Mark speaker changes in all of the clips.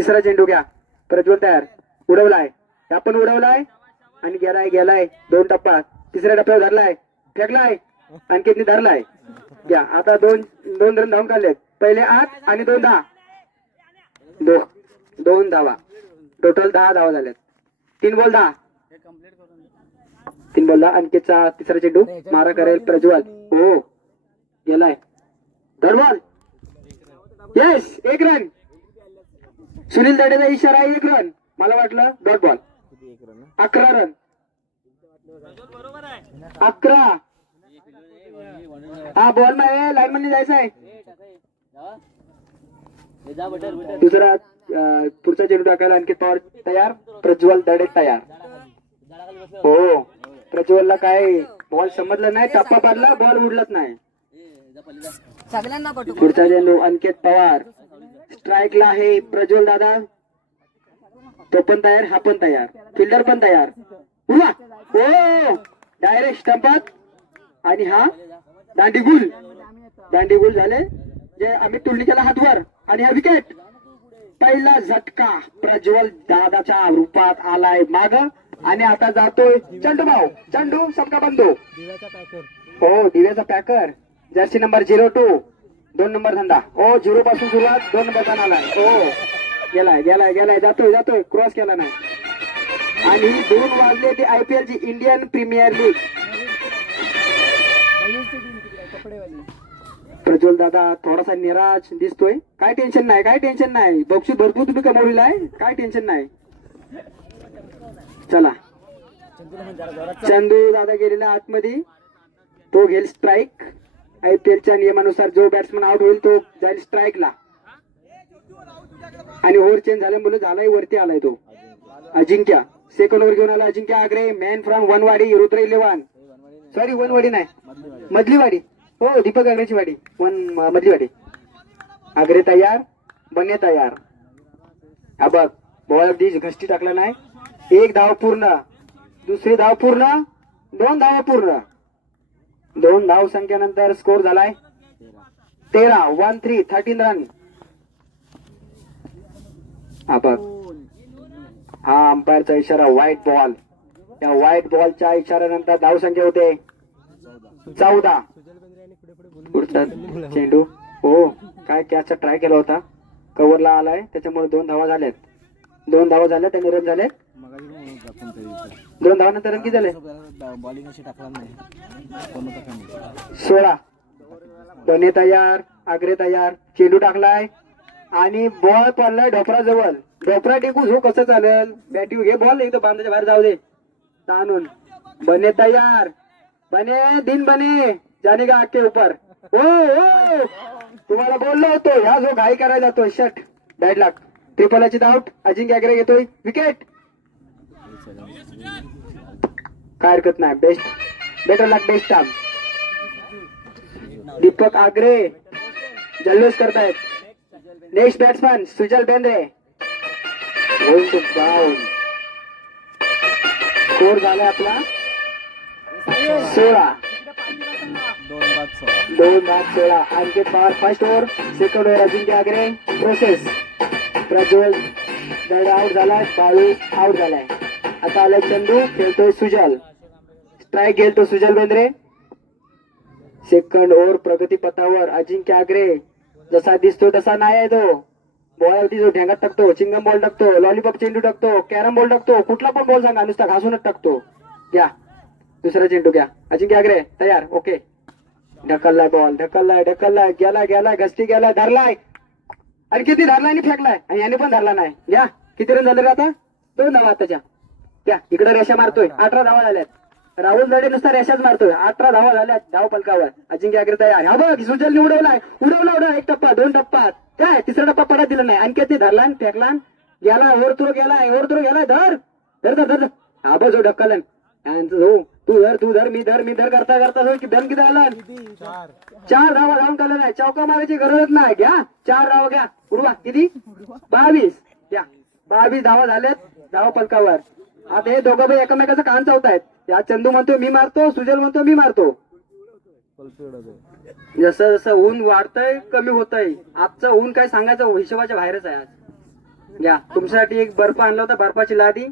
Speaker 1: तिसरा चेंडू घ्या. प्रज्वल तयार. उडवलाय. त्या पण उडवलाय आणि गेलाय गेलाय. दोन टप्पा. तिसऱ्या टप्प्यावर धरलाय. फेकलाय. आणखी धरलाय. घ्या. आता दोन दोन रन धावून काढलेत. पहिले आठ आणि दोन दहा. दो दोन धावा. टोटल दहा धावा झाल्यात. तीन बॉल दहा. तीन बॉल दहा. आणखीचा तिसरा चेंडू मारा करेल प्रज्वल. हो. गेलाय. धर बॉल येस एक रन सुनील दडेचा इशारा आहे एक रन मला वाटलं डॉट बॉल अकरा रन अकरा. हा बॉल नाही लाईन मध्ये जायचं आहे. दुसरा पुढचा चेंडू टाकायला आणखी पॉवर तयार. प्रज्वल दडे तयार. हो. प्रज्वलला काय बॉल समजलं नाही टप्पा पडला बॉल उडलत नाही. पुढचा चेंडू अंकित पवार. स्ट्राईकला आहे प्रज्वल दादा. तो पण तयार हा पण तयार. फिल्डर पण तयार. उडवा हो. डायरेक्ट स्टंपात आणि हा दांडीगुल. दांडीगुल झाले. जे आम्ही तुलनी केला हातवर. आणि हा विकेट पहिला झटका प्रज्वल दादाच्या रूपात आलाय माग. आणि आता जातोय चंडू भाऊ चंडू सबका बंधू. हो दिव्याचा packer jersey number zero two दोन नंबर धंदा. ओ झिरो पासून सुरुवात दोन नंबर धंदा आलाय. हो गेलाय गेलाय गेलाय. जातोय जातोय. क्रॉस केला नाही. आणि दोन वाजले ते आय पी एल ची इंडियन प्रीमियर लीग प्रज्वल दादा थोडासा निराश दिसतोय. काय टेन्शन नाही काय टेन्शन नाही. बक्षीस भरपूर तुम्ही कमवलेला आहे काय टेन्शन नाही. चला. चंदू दादा गेलेला आतमध्ये. तो घेईल स्ट्राईक आय पी एलच्या नियमानुसार जो बॅट्समन आउट होईल तो जाईल स्ट्राईकला आणि ओव्हर चेंज झाल्यामुळे झालाय वरती आलाय तो. अजिंक्य. सेकंड ओव्हर घेऊन आला Ajinkya Agre. Man from Vanwadi Rudra eleven sorry Vanwadi नाही. मधलीवाडी. हो दीपक आग्रेची वाडी. वन मधलीवाडी. आग्रे तयार बने तयार. हा बघ बॉल दिस घष्टी टाकला नाही. एक धाव पूर्ण. दुसरी धाव पूर्ण. दोन धाव पूर्ण. दोन धाव संख्येनंतर स्कोर झालाय. तेरा वन थ्री थर्टीन रन हा बघ. हा अंपायरचा इशारा व्हाईट बॉल या व्हाईट बॉलच्या इशाऱ्यानंतर धाव संख्या होते. चौदा. पुढचा चेंडू. हो काय कॅचचा ट्राय केला होता. कव्हरला आलाय. त्याच्यामुळे दोन धावा झाल्यात. दोन धावा झाल्या त्यांनी रन झाले. दोन धावानंतर रन किती झाले?
Speaker 2: बॉलिंग अशी टाकला नाही
Speaker 1: सोळा. बने तयार आग्रे तयार चेंडू टाकलाय. आणि बॉल पडलाय ढोपरा जवळ ढोपरा टेकू झो हो, कसं चालेल? बॅटिंग घे बॉल इथं बांधाच्या बाहेर जाऊ दे. ताणून बने तयार बने दिन बने. जाने का आके ऊपर? ओ ओ तुम्हाला बोललो होतो ह्या जो घाई करायला जातोय शट बॅड लाख ट्रिपलाची आउट अजिंक्य आग्रे घेतोय. विकेट काय हरकत नाही. बेस्ट बेटर लाग बेस्ट टाइम दीपक आग्रे जल्लोष करतायत. Next batsman Sujal Bendre. Score झाला आपला. सोळा.
Speaker 2: दोन बाद सोळा.
Speaker 1: आणखी Pawar first over second over Ajinkya Agre. Process Prajwal third out झालाय. बाळू आउट झालाय. आता आलाय चंदू. खेळतोय सुजल. स्ट्राईक घेतो सुजल बेंद्रे. सेकंड ओव्हर प्रगती पथावर अजिंक्य आग्रे. जसा दिसतो तसा नाही आहे तो. बॉल जो ढेंगात टाकतो चिंगम बॉल टाकतो लॉलीपॉप चेंडू टाकतो कॅरम बॉल टाकतो कुठला पण बॉल सांगा नुसता घासूनच टाकतो. घ्या. दुसरा चेंडू घ्या. अजिंक्य आग्रे तयार ओके ढकललाय बॉल ढकललाय ढकललाय गेलाय गेलाय घसटी गेलाय धरलाय. आणि किती धरलाय आणि फेकलाय. आणि याने पण धरला नाही. घ्या. किती रन झाले आता? दोन धावा आताच्या. घ्या. इकडे रेषा मारतोय. अठरा धावा झाल्यात. राहुल दडे नुसता रेषाच मारतोय. अठरा धावा झाल्यात धाव पलकावर. अजिंक्य अग्रे तयार. हा बघ सुजलने उडवलाय. उडवला उडव एक टप्पा दोन टप्पा. काय? तिसरा टप्पा पडा दिला नाही. आणखी धरला फेकला गेला ओर तुरो गेलाय ओर तुरो गेलाय. धर धर धर धर. हा बघ जो ढक्कलन हो तू धर तू धर मी धर मी धर करता करता हो की धन किती आला चार धावा धावून काढला नाही. चौका मारायची गरजच नाही. घ्या. चार धावा घ्या. उडवा. किती? बावीस. घ्या. बावीस धावा झाल्यात धावा पलकावर. आता हे दोघं भाई एकमेकाचं कान चावतायत. या चंदू म्हणतो मी मारतो सुजल म्हणतो मी मारतो. जसं जसं ऊन वाढतंय कमी होतंय. आजचं ऊन काय सांगायचं हिशोबाच्या बाहेरच आहे आज. घ्या तुमच्यासाठी एक बर्फ आणला होता बर्फाची लादी.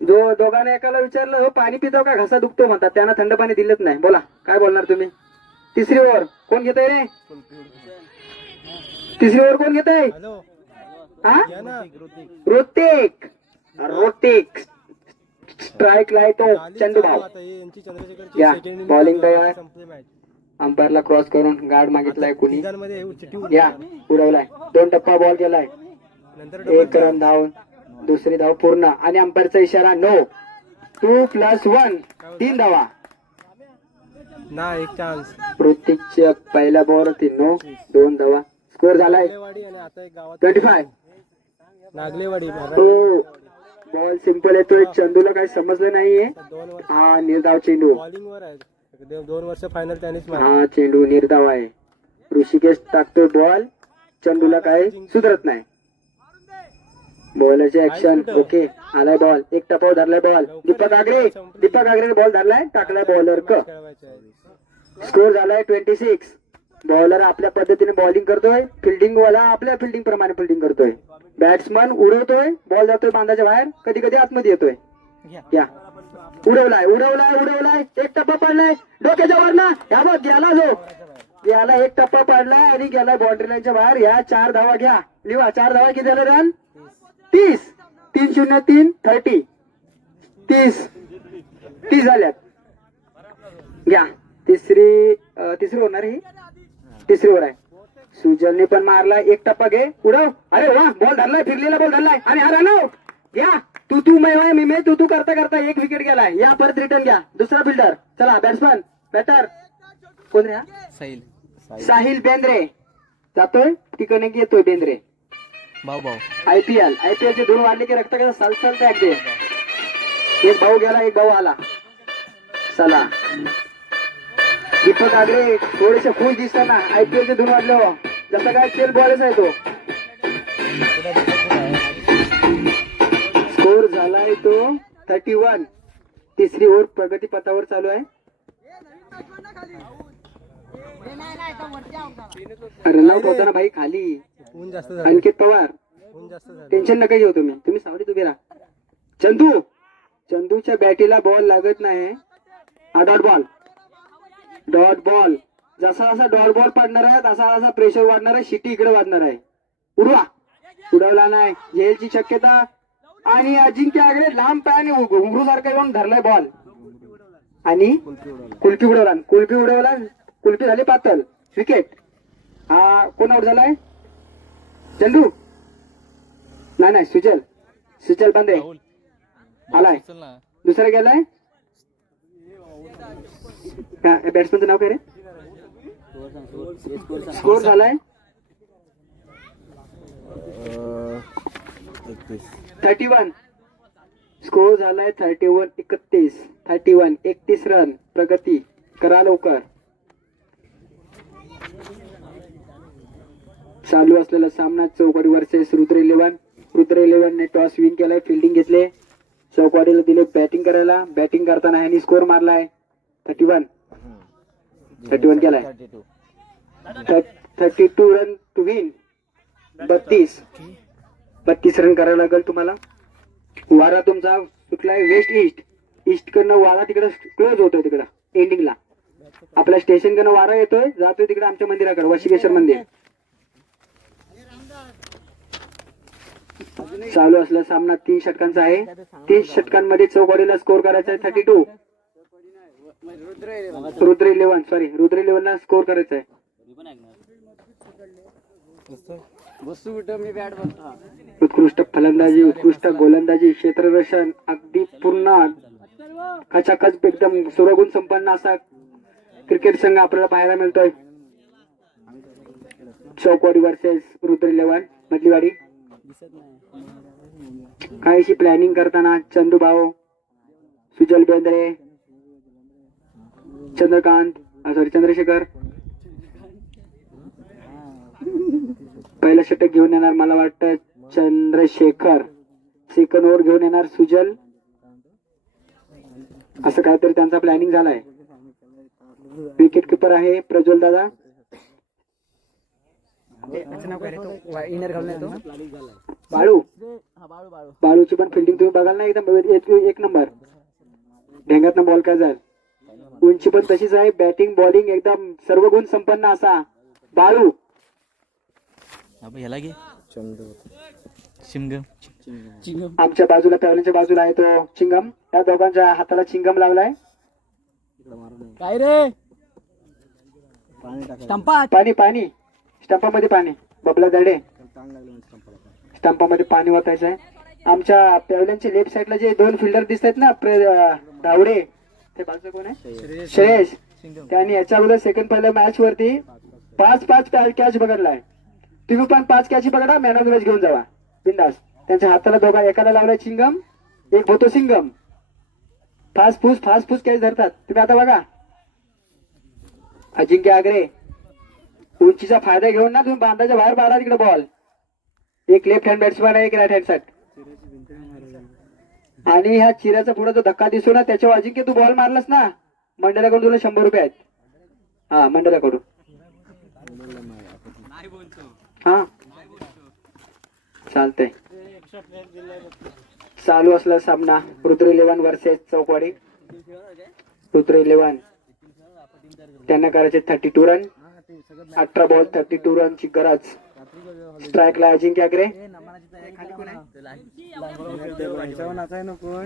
Speaker 1: जो दोघांना एकाला विचारलं हो पाणी पितो का? घसा दुखतो म्हणतात. त्यांना थंड पाणी दिलंच नाही. बोला काय बोलणार तुम्ही? तिसरी ओव्हर कोण घेत रे? तिसरी ओव्हर कोण घेत आहे हा?
Speaker 2: या ना.
Speaker 1: रोटेक रोटेक स्ट्राईक लाय तो चंदू भाऊ
Speaker 2: आता यांची चंद्रशेखरची
Speaker 1: या,
Speaker 2: आहे.
Speaker 1: तयार. अंपायरला क्रॉस करून गार्ड मागितलाय कुणी. या उडवलाय. दोन टप्पा बॉल
Speaker 2: नंतर
Speaker 1: एक रन धाव दुसरी धाव पूर्ण. आणि अंपायरचा इशारा नो टू प्लस वन तीन धावा.
Speaker 2: ना एक चान्स
Speaker 1: प्रत्येकच्या पहिल्या बॉल होती नो दोन धावा. स्कोर झालाय. Twenty five
Speaker 2: Nagalewadi
Speaker 1: ball simple येतोय चंदूला काही समजलं नाहीये. हा निर्धाव चेंडू.
Speaker 2: बॉलिंग वर आहे. दो- दोन वर्ष फायनल त्यांनीच
Speaker 1: हा चेंडू निर्धाव आहे. ऋषिकेश टाकतोय बॉल चंदूला काय सुधरत नाही. बॉलचे ऍक्शन ओके आलाय बॉल एक टपाव धरलाय बॉल दीपक आगरे. दीपक आगरे बॉल धरलाय. टाकलाय बॉलर क. स्कोर झालाय ट्वेंटी सिक्स बॉलर आपल्या पद्धतीने बॉलिंग करतोय. फिल्डिंग वाला आपल्या फिल्डिंग प्रमाणे फिल्डिंग करतोय. बॅट्समन उडवतोय बॉल जातोय बांधाच्या बाहेर कधी कधी आतमध्ये येतोय. या. उडवलाय उडवलाय उडवलाय एक टप्पा पडलाय. डोक्याच्या वर ना या बघ गेला जो. याला एक टप्पा पडलाय आणि गेलाय बाउंड्री लाईनच्या बाहेर. या चार धावा घ्या. लिवा चार धावा किती झाले रन तीस. तीन शून्य तीन थर्टी तीस. तीस झाल्यात. घ्या. तिसरी तिसरी होणार ही. तिसरी ओव्हर आहे. सुजलने पण मारला एक टप्पा घे. उडव. अरे वा बॉल धरलाय फिरलेला बॉल धरलाय. आणि हा रनव घ्या तू तू मै मै मी तू तू करता करता एक विकेट गेलाय. या परत रिटर्न घ्या. दुसरा फिल्डर चला बॅट्समन बॅटर कोण रे हा?
Speaker 2: साहिल.
Speaker 1: साहिल बेंद्रे. जातोय? तिकडे येतोय बेंद्रे.
Speaker 2: भाऊ भाऊ.
Speaker 1: आयपीएल आयपीएल चे दोन वाढले की रक्त कसं सलसलत अगदी एक भाऊ गेला एक भाऊ आला. चला. दीपक आगरे थोडेसे खुश दिसताना आयपीएल चे दोन वाढले हो. जसं काय खेळ बॉलच आहे तो. स्कोर झालाय तो थर्टी वन तिसरी ओव्हर प्रगती पथावर चालू आहे. रनआउट होताना भाई खाली. अंकित पवार. टेन्शन नका घेऊ तुम्ही. तुम्ही सावलीत उभे राहा. चंदू. चंदूच्या बॅटीला बॉल लागत नाही. हा डॉट बॉल डॉट बॉल जसा जसा डॉट बॉल पडणार आहे तसा तसा प्रेशर वाढणार आहे शिटी इकडे वाढणार आहे. उडवा. उडवला नाही. झेलची शक्यता आणि अजिंक्य आगरे लांब पायाने घुंगरू सारखा येऊन धरलाय बॉल आणि कुल्फी उडवला. कुल्फी उडवला. कुल्फी झाली पातळ. विकेट हा कोण आउट झालाय? चंदू? नाही नाही सुजल. सुजल बांधे आलाय. दुसरा गेलाय? बॅट्समनचं नाव काय रे? स्कोर झालाय? थर्टी वन स्कोर झालाय थर्टी वन एकतीस. थर्टी वन एकतीस रन प्रगती. करा लवकर. चालू असलेला सामना Chaukadi versus Rudra eleven. Rudra eleven ने टॉस विन केलाय फिल्डिंग घेतले. चौकवाडीला दिले बॅटिंग करायला. बॅटिंग करताना ह्यांनी स्कोर मारलाय. थर्टी वन थर्टी वन केलाय thirty two run to win बत्तीस. बत्तीस रन करायला लागेल तुम्हाला. वारा तुमचा सुटलाय वेस्ट ईस्ट ईस्ट कडनं वारा तिकडं क्लोज होतोय तिकडं एंडिंगला आपल्या स्टेशन कडनं वारा येतोय जातोय तिकडे आमच्या मंदिराकडे वशिकेश्वर मंदिर. चालू असला सामना तीन षटकांचा आहे. तीन षटकांमध्ये चौकडीला स्कोर करायचा आहे thirty two Rudra eleven sorry Rudra इलेव्हनला score करायचा आहे. उत्कृष्ट फलंदाजी उत्कृष्ट गोलंदाजी क्षेत्ररक्षण अगदी पूर्ण खचाखच एकदम सुरगुण संपन्न असा क्रिकेट संघ आपल्याला पाहायला मिळतोय. Chaukwadi versus Rudra eleven Madhaliwadi. काहीशी प्लॅनिंग करताना चंदू भाऊ सुजल बेंद्रे चंद्रकांत सॉरी चंद्रशेखर पहिलं षटक घेऊन येणार मला वाटतं चंद्रशेखर. सेकंड ओव्हर घेऊन येणार सुजल. असं काहीतरी त्यांचा प्लॅनिंग झालाय. विकेट किपर आहे प्रज्वल दादा.
Speaker 3: इनर घालून येतो.
Speaker 1: बाळू.
Speaker 2: हा बाळू बाळू.
Speaker 1: बाळूची पण फिल्डिंग तुम्ही बघाल ना एकदम एक नंबर ढेंगातनं बॉल काय जाल उंची पण तशीच आहे बॅटिंग बॉलिंग एकदम सर्व गुण संपन्न असा. बाळू.
Speaker 2: अबे ह्याला घे. शिमगम.
Speaker 3: चिंगम.
Speaker 1: आमच्या बाजूला पॅवलीच्या बाजूला आहे तो चिंगम. त्या दोघांच्या हाताला चिंगम लावलाय.
Speaker 3: काय रे?
Speaker 2: पाणी
Speaker 1: पाणी पाणी. स्टंपामध्ये पाणी. बबला दडे. स्टंपामध्ये पाणी वाटायचं आहे. आमच्या पॅवल्यांच्या लेफ्ट साईडला जे दोन फिल्डर दिसत आहेत ना प्रे- अं, धावडे. ते बाजू कोण आहे? श्रेयस. त्यांनी याच्या अगोदर सेकंड पहिल्या मॅच वरती पाच पाच कॅच पकडलाय. तुम्ही पण पाच कॅची पकडा मॅन ऑफ मॅच घेऊन जावा. बिंदास. त्यांच्या हाताला दोघा एकाला लावलाय चिंगम एक होतो सिंगम. फास्ट फूस फास्ट फूस कॅच धरतात. तुम्ही आता बघा. अजिंक्य आगरे उंचीचा फायदा घेऊन ना तुम्ही बांधाच्या बाहेर मारा तिकडे बॉल एक लेफ्ट हँड बॅट्समॅन आहे एक राईट हँड साईड आणि ह्या चिऱ्याचा पुढे जो धक्का दिसतो ना त्याच्यावर अजिंक्य तू बॉल मारलास ना मंडळाकडून तुला शंभर रुपये आहेत. हा मंडळाकडून. हा. चालतंय. चालू असला सामना. Rudra eleven versus Chaukwadi Rudra eleven. त्यांना करायचे थर्टी टू रन अठरा बॉल थर्टी टू रनची गरज स्ट्राईकला अजिंक्य आगरे.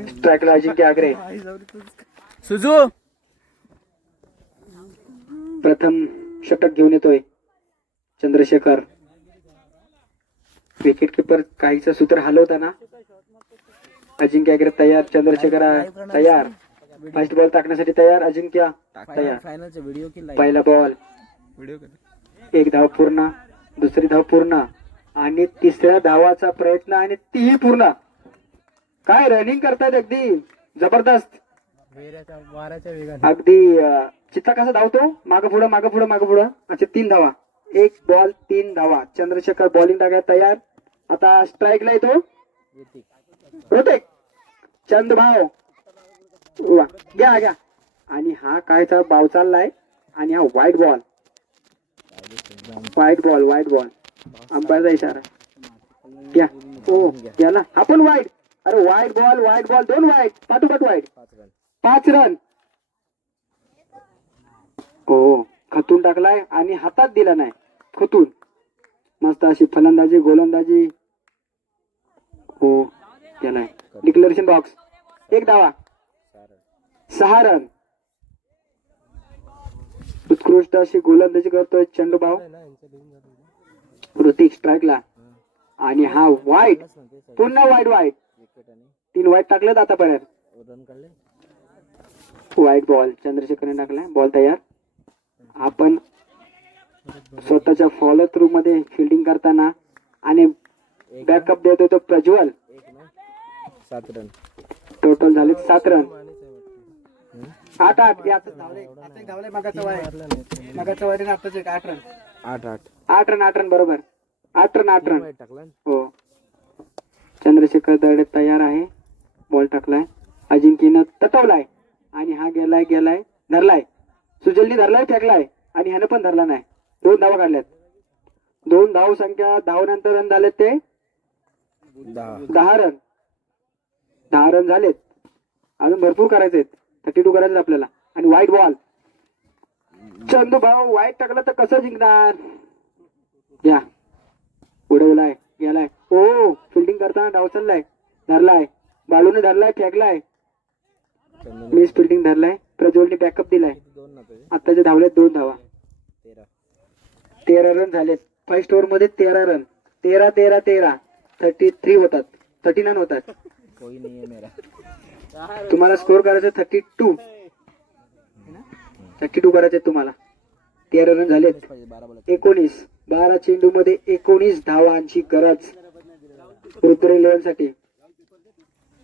Speaker 1: स्ट्राईकला अजिंक्य आगरे.
Speaker 2: सुजू!
Speaker 1: प्रथम षटक घेऊन येतोय चंद्रशेखर. विकेट किपर काहीचा सूत्र हलवताना अजिंक्य आगरे तयार चंद्रशेखर तयार. फर्स्ट बॉल टाकण्यासाठी तयार अजिंक्य तयार. पहिला बॉल एक धाव पूर्ण दुसरी धाव पूर्ण आणि तिसऱ्या धावाचा प्रयत्न आणि तीही पूर्ण. काय रनिंग करतायत अगदी? जबरदस्त. अगदी चित्ता कसा धावतो मागं पुढं मागं पुढं मागं पुढं. अच्छा तीन धावा. एक बॉल तीन धावा. चंद्रशेखर बॉलिंग टाकायला तयार. आता स्ट्राईकला येतो. ऋतिक चंद भाव वा. घ्या घ्या. आणि हा कायचा भाव चाललाय. आणि हा white ball white ball white ball अंपायरचा इशारा घ्या. ओ घ्या हा पण वाईट अरे व्हाईट बॉल व्हाईट बॉल दोन वाईट पाठोपाठ वाईट पाच रन हो खतून टाकलाय आणि हातात दिला नाही. खतून. मस्त अशी फलंदाजी गोलंदाजी. हो? केलाय डिक्लेरेशन बॉक्स एक धावा सहा रन. उत्कृष्ट अशी गोलंदाजी करतोय चंडूभाऊ. ऋतिक स्ट्राईकला आणि हा वाईट पुन्हा वाईट वाईट तीन वाईट टाकलेत आतापर्यंत.
Speaker 2: रन
Speaker 1: वाईट बॉल चंद्रशेखरने टाकलाय. बॉल तयार. आपण स्वतःच्या फॉलो थ्रू मध्ये फिल्डिंग करताना आणि बॅकअप देत होतो प्रज्वल.
Speaker 2: सात रन
Speaker 1: टोटल झाले सात रन आठ आठ. धावले. आता धावले. मागाचा वाय. मागाचा वाय आताच एक आठ रन
Speaker 2: आठ आठ.
Speaker 1: आठ रन आठ रन बरोबर. आठ रन आठ रन हो. चंद्रशेखर दर्डे तयार आहे. बॉल टाकलाय. अजिंक्यनं तटवलाय. आणि हा गेलाय गेलाय धरलाय. सुजलनी धरलाय फेकलाय. आणि ह्यानं पण धरला नाही. दोन धावा काढल्यात. दोन धाव संख्या धावनंतर रन झालेत ते
Speaker 2: दहा.
Speaker 1: रन. दहा रन झालेत. अजून भरपूर करायचे थर्टी टू करायचे आपल्याला. आणि वाईट बॉल चंदू भाऊ वाईट टाकलं तर कसं जिंकणार? या उडवलाय गेलाय ओ फिल्डिंग करताना डाव चाललाय. धरलाय. बालूने धरलाय फेकलाय. मिस फिल्डिंग धरलाय. प्रज्वलने बॅकअप दिलाय. आताच्या धावल्यात दोन धावा.
Speaker 2: तेरा.
Speaker 1: रन झालेत. फर्स्ट ओव्हरमध्ये तेरा रन. तेरा तेरा तेरा. थर्टी थ्री होतात. थर्टी नाईन होतात.
Speaker 2: कोई नाही आहे मेरा।
Speaker 1: तुम्हाला स्कोर करायचं थर्टी टू थर्टी टू करायचे तुम्हाला. तेरा रन झालेत. एकोणीस. बारा चेंडू मध्ये एकोणीस धावांची गरज. रुद्र इलेव्हनसाठी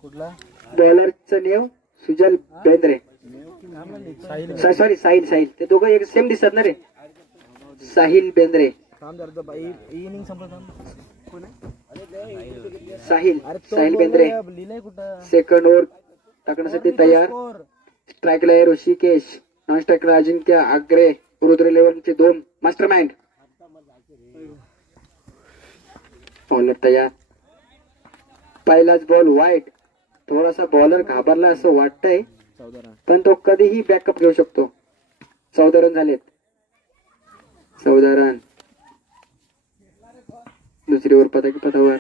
Speaker 2: कुठला?
Speaker 1: बॉलरचं नेव सुजल बेंद्रे. सॉरी साहिल साहिल. ते दोघं एक सेम दिसतात ना रे? साहिल बेंद्रे. साहिल साहिल बेंद्रे. सेकंड ओव्हर टाकण्यासाठी तयार. स्ट्राईकला आहे ऋषिकेश. नॉन स्ट्राईकला अजिंक्य आग्रे रुद्र इलेव्हनचे दोन. मास्टर माइंड बॉलर तयार. पहिलाच बॉल वाईट थोडासा बॉलर घाबरला असं वाटतंय पण तो कधीही बॅकअप घेऊ शकतो. चौदा रन झालेत. चौदा रन दुसरी ओव्हर पदकी पदावर.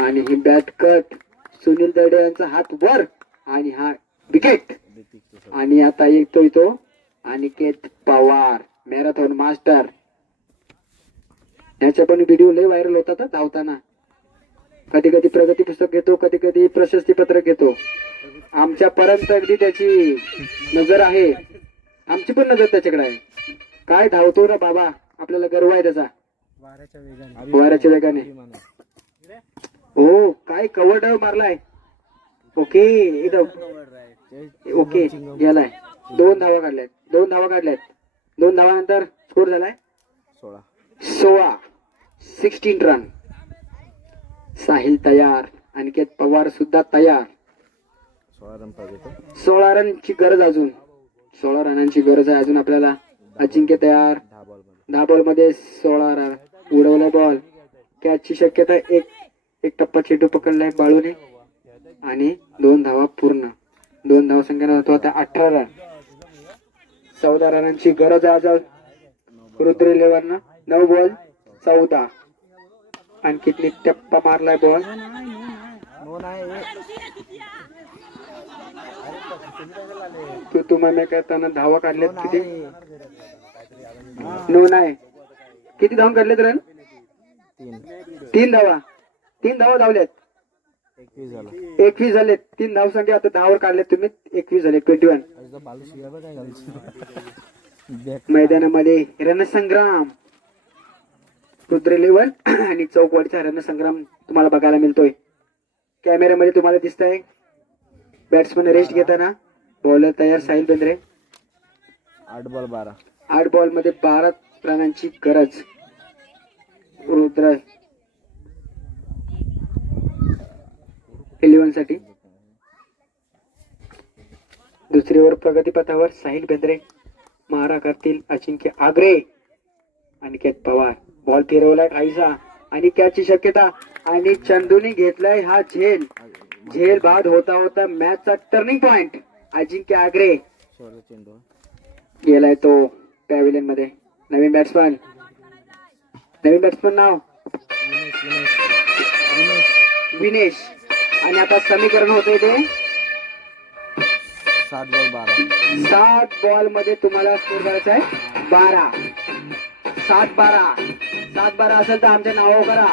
Speaker 1: आणि ही बॅट कट सुनील दडे यांचा हात वर. आणि हा विकेट आणि आता येतोय तो अनिकेत पवार मॅरेथॉन मास्टर याचा पण व्हिडिओ लय व्हायरल होतात धावताना. कधी कधी प्रगती पुस्तक घेतो कधी कधी प्रशस्ती पत्र घेतो. आमच्या पर्यंत अगदी त्याची नजर आहे. आमची पण नजर त्याच्याकडे आहे. काय धावतो ना बाबा आपल्याला गर्व आहे त्याचा.
Speaker 3: वाऱ्याच्या वेगाने.
Speaker 1: वाऱ्याच्या वेगाने. हो काय कव्हर डाव मारलाय. ओके एकदम ओके गेलाय दोन धावा काढल्यात. दोन धावा काढल्यात. दोन धावानंतर स्कोर झालाय?
Speaker 2: सोळा.
Speaker 1: सोळा. सिक्स्टीन रन साहिल तयार. अनिकेत पवार सुद्धा तयार.
Speaker 2: सोळा
Speaker 1: रनची गरज अजून. सोळा रनांची गरज आहे अजून आपल्याला. अजिंक्य तयार.
Speaker 2: दहा बॉलमध्ये.
Speaker 1: दहा बॉलमध्ये सोळा रन उडवला बॉल कॅचची शक्यता एक एक टप्पा चेंडू पकडलाय बाळूने. आणि दोन धावा पूर्ण. दोन धावा संख्येनं होतो आता अठरा रन चौदा रनांची गरज आहे आज रुद्र इलेव्हन नऊ बॉल चौदा. आणखी किती टप्पा मारलाय बॉल तू तुम्हाला करताना धावा काढल्यात किती? नऊ नाही. किती धावा काढलेत रन?
Speaker 2: तीन
Speaker 1: धावा. तीन धावा धावल्यात.
Speaker 2: एकवीस झाला
Speaker 1: तीन धाव संख्या आता दहावर काढले तुम्ही. एकवीस झाले ट्वेंटी वन मैदानामध्ये रणसंग्राम. रुद्र इलेव्हन आणि चौकवाडीचा रणसंग्राम तुम्हाला बघायला मिळतोय. कॅमेऱ्यामध्ये तुम्हाला दिसत आहे बॅट्समन रेस्ट घेताना. बॉलर तयार साहिल बेंद्रे.
Speaker 2: आठ बॉल बारा.
Speaker 1: आठ बॉलमध्ये बारा रनांची गरज. रुद्र इलेव्हनसाठी. दुसरी ओव्हर प्रगतीपथावर साहिल बेंद्रे मारा करतील अजिंक्य आग्रे अनिकेत पवार. बॉल फिरवलाय काहीसा आणि कॅचची शक्यता. आणि चंदूने घेतलाय हा झेल. झेल बाद होता होता मॅचचा टर्निंग पॉइंट अजिंक्य आग्रे. गेलाय तो पॅव्हिलियनमध्ये. नवीन बॅट्समन नवीन बॅट्समन नाव
Speaker 2: विनेश
Speaker 1: आणि आता समीकरण होतंय ते
Speaker 2: सात बॉल बारा.
Speaker 1: सात बॉलमध्ये तुम्हाला स्कोर करायचा आहे बारा. सात बारा. सात बारा असेल तर आमच्या नावावर करा.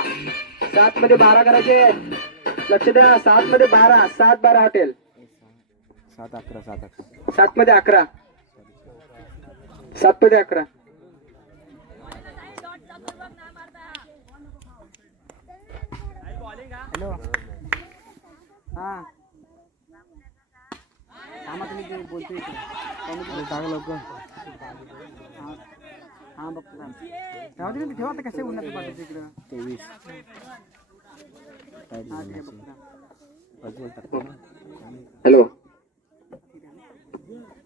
Speaker 1: सात मध्ये बारा करायचे. लक्ष द्या. सात मध्ये बारा. सात बारा हॉटेल.
Speaker 2: सात अकरा सात अकरा.
Speaker 1: सात मध्ये अकरा. सात मध्ये अकरा.
Speaker 3: हॅलो. हा. ते बोलतोय
Speaker 2: टाक लवकर.
Speaker 3: हा हा बघतो. राहू दे ठेवा आता कसे उन्हात पाठवतो इकडं
Speaker 2: तेवीस. काय
Speaker 3: हा ठीक आहे बघतो
Speaker 1: हॅलो.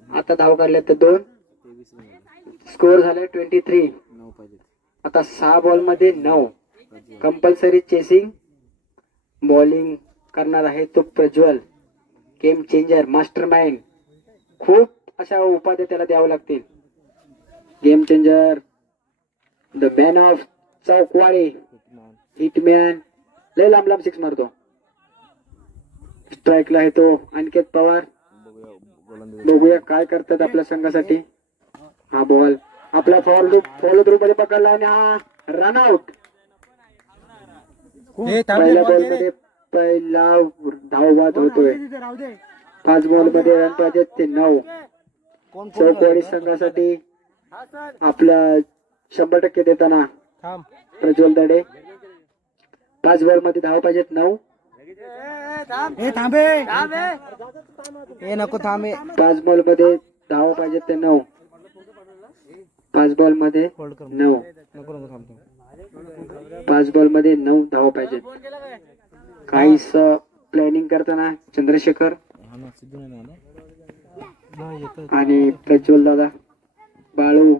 Speaker 1: आता धाव काढले तर दोन.
Speaker 2: झाले.
Speaker 1: स्कोर झाले ट्वेंटी थ्री. आता सहा बॉलमध्ये नऊ कंपल्सरी चेसिंग. बॉलिंग करणार आहे तो Prajwal. Game changer mastermind खूप अशा उपाध्या त्याला द्यावं लागतील. Game changer the man of चौकवाळे
Speaker 2: hitman
Speaker 1: लय लांब लांब सिक्स मारतो. स्ट्राईकला आहे तो अनिकेत पवार.
Speaker 2: बघूया
Speaker 1: काय करतात आपल्या संघासाठी. हा बॉल आपला फॉल फॉलो थ्रू मध्ये पकडला आणि हा रन आउट पहिल्या बॉलमध्ये पहिला धाव बाद होतोय. पाच बॉलमध्ये रन पाहिजे ते नऊ.
Speaker 2: कोण
Speaker 1: चौकवाडी संघासाठी आपलं शंभर टक्के देताना
Speaker 2: थांब.
Speaker 1: प्रज्वल दडे. पाच बॉलमध्ये धाव पाहिजेत नऊ.
Speaker 3: ए थांबे.
Speaker 2: ए नको थांबे
Speaker 1: पाच बॉलमध्ये धाव पाहिजेत ते नऊ. पाच
Speaker 2: बॉलमध्ये
Speaker 1: नऊ.
Speaker 2: नको नको थांबतो
Speaker 1: पाच बॉलमध्ये नऊ धाव पाहिजेत. काहीस प्लॅनिंग करताना चंद्रशेखर आणि प्रज्वल दादा बाळू.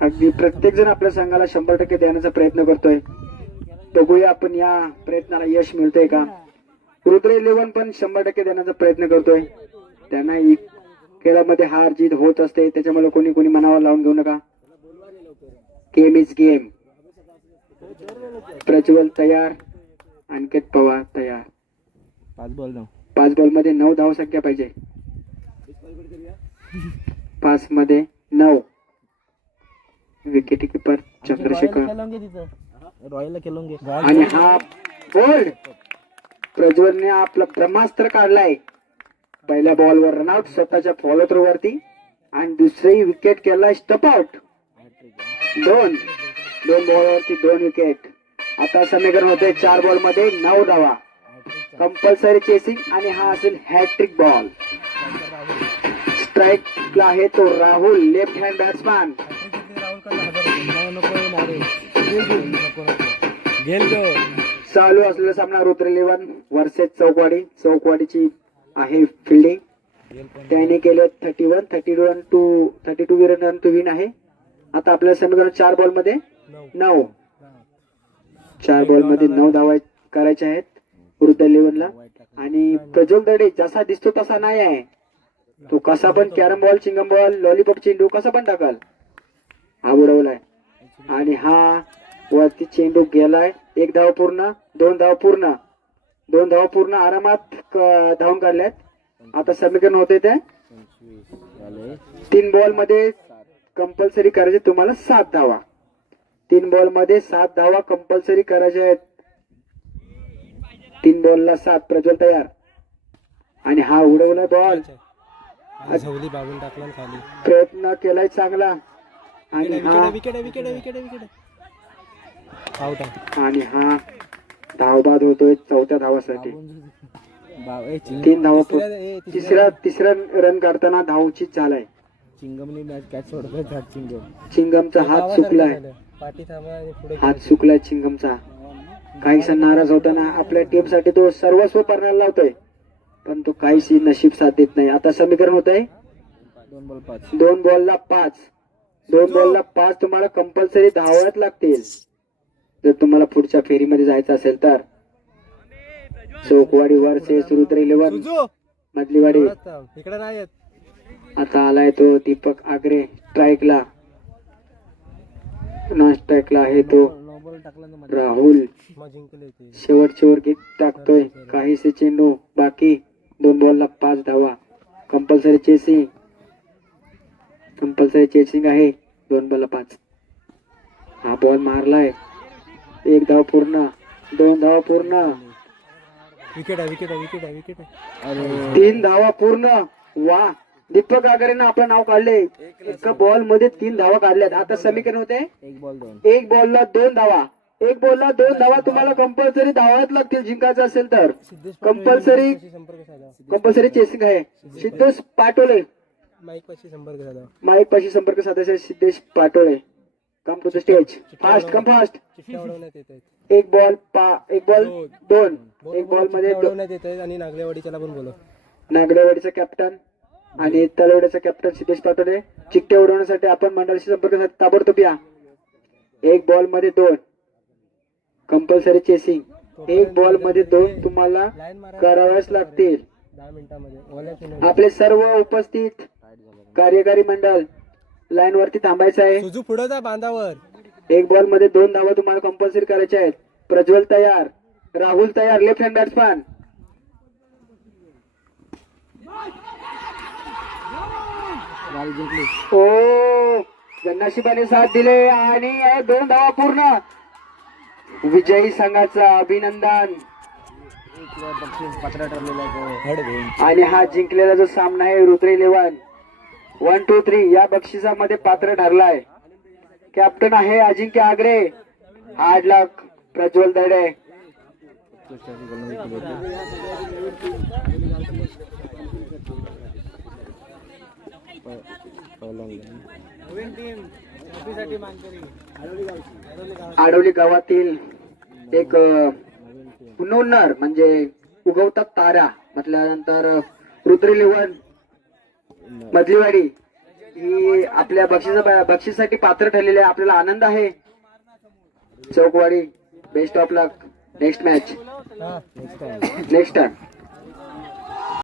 Speaker 1: अगदी प्रत्येक जण आपल्या संघाला शंभर टक्के देण्याचा प्रयत्न करतोय. बघूया आपण या प्रयत्नाला यश मिळतंय का? रुद्र इलेव्हन पण शंभर टक्के देण्याचा प्रयत्न करतोय. त्यांना खेळामध्ये हार जीत होत असते. त्याच्यामुळे कोणी कोणी मनावर लावून घेऊ नका. गेम इज गेम प्रज्वल तयार अंकित पवार तयार.
Speaker 2: पाच बॉल नऊ.
Speaker 1: पाच बॉलमध्ये नऊ धाव संख्या पाहिजे. पाच मध्ये नऊ. विकेट किपर चंद्रशेखर आणि हा बोल्ड प्रज्वलने आपला ब्रह्मास्त्र काढलाय. पहिल्या बॉलवर रनआउट स्वतःच्या फॉलो थ्रो वरती. आणि दुसरी विकेट केलाय स्टप आउट दोन. दोन बॉलवरती दोन विकेट आता समीकरण होते चार बॉलमध्ये नऊ धावा. कंपल्सरी चेसिंग आणि हा असेल हॅट्रिक बॉल स्ट्राईक आहे तो राहुल लेफ्ट हँड बॅट्समॅन चालू असलेला सामना रुद्र इलेव्हन वर्सेस चौकवाडी चौकवाडीची आहे फिल्डिंग त्याने केलं thirty one thirty one to thirty two run to win आहे. आता आपल्याला समीकरण चार बॉलमध्ये नऊ. चार बॉलमध्ये नऊ धावा करायच्या आहेत वृद्ध इलेव्हनला आणि प्रज्वल दडे जसा दिसतो तसा नाही आहे. तो कसा पण carrom ball chewing gum ball lollipop चेंडू कसा पण टाकाल. हा उडवलाय आणि हा वरती चेंडू गेलाय. एक धाव पूर्ण दोन धाव पूर्ण. दोन धाव पूर्ण आरामात धावून काढल्यात. आता समीकरण होते ते. तीन बॉलमध्ये कंपल्सरी करायचे तुम्हाला सात धावा. तीन बॉलमध्ये सात धावा कंपल्सरी करायच्या आहेत. तीन बॉलला सात प्रज्वल तयार. आणि हा उडवला बॉल. प्रयत्न केलाय चांगला. आणि हा आणि हा धावबाद होतोय चौथ्या धावासाठी. तीन धावा
Speaker 2: तिसऱ्या- तिसऱ्या-
Speaker 1: तिसऱ्या तिसऱ्या रन काढताना धावचीत झालाय
Speaker 2: चिंगमनी मॅच कॅच सोडतोय झाड चिंगम.
Speaker 1: चिंगमचा हात चुकलाय.
Speaker 2: पाठी थांबा आणि पुढे
Speaker 1: हात चुकलाय चिंगमचा. काहीसा नाराज होताना आपल्या टीमसाठी तो सर्वस्व करण्याला लावतोय. पण तो काहीशी नशीब साथ देत नाही. आता समीकरण होत आहे
Speaker 2: दोन बॉल पाच.
Speaker 1: दोन बॉलला पाच. दोन बॉलला पाच तुम्हाला कंपल्सरी धावायला लागतील. जर तुम्हाला पुढच्या फेरीमध्ये जायचं असेल तर. Chaukwadi versus Rudra eleven. Madhliwadi.
Speaker 2: इकडे नाही येत.
Speaker 1: आता आलाय तो दीपक आगरे स्ट्राईकला नॉन स्ट्राईकला आहे तो. राहुल शेवटचे वर गीत टाकतोय. काहीसे चेंडू बाकी दोन बॉलला पाच धावा. कंपल्सरी चेसिंग कंपल्सरी चेसिंग आहे. दोन बॉलला पाच. हा बॉल मारलाय. एक धाव पूर्ण दोन धावा पूर्ण.
Speaker 2: विकेट आहे विकेट आहे विकेट आहे विकेट आहे.
Speaker 1: तीन धावा पूर्ण. वा. दीपक आगरेनं आपलं नाव काढले. एका बॉलमध्ये तीन धावा काढल्यात. आता समीकरण होते.
Speaker 2: एक बॉल दोन.
Speaker 1: एक बॉलला दोन धावा. एक बॉलला दोन धावा तुम्हाला कंपल्सरी धावाच लागतील जिंकायचं असेल तर. कंपल्सरी कंपल्सरी चेसिंग आहे. सिद्धेश पाटोले.
Speaker 2: माईक पाशी संपर्क साधा.
Speaker 1: माईक पाशी संपर्क साधायचा Siddhesh Patole come to the stage fast come fast एक बॉल पा एक बॉल दोन. एक
Speaker 2: बॉलमध्ये आणि नागलेवाडीच्याला पण
Speaker 1: नागडेवाडीचा कॅप्टन आणि तलवड्याचा कॅप्टन सिद्धेश पाटोळे चिठ्ठ्या उडवण्यासाठी आपण मंडळाशी संपर्क ताबडतोब या. एक बॉलमध्ये दोन. कंपल्सरी चेसिंग एक बॉलमध्ये दोन तुम्हाला कराव्याच लागतील. आपले सर्व उपस्थित कार्यकारी मंडळ लाईन वरती थांबायचं आहे.
Speaker 2: पुढे जा बांधावर.
Speaker 1: एक बॉलमध्ये दोन धावा तुम्हाला कंपल्सरी करायच्या आहेत. प्रज्वल तयार राहुल तयार लेफ्ट हँड बॅट्समॅन
Speaker 2: जिंकली.
Speaker 1: ओ नशिबाने साथ दिले आणि हे दोन धावा पूर्ण. विजयी संघाचं अभिनंदन. आणि हा जिंकलेला जो सामना आहे Rudra eleven. One two three या बक्षिसामध्ये पात्र ठरलाय. कॅप्टन आहे अजिंक्य आगरे. आठ लाख प्रज्वल दडे. आडवली गावातील एक अ, पुनवणार म्हणजे उगवतात तारा म्हटल्यानंतर रुद्र इलेव्हन मधलीवाडी ही आपल्या बक्षिसा बक्षीसाठी पात्र ठरलेली आहे. आपल्याला आनंद आहे. Chaukwadi best of luck next match next time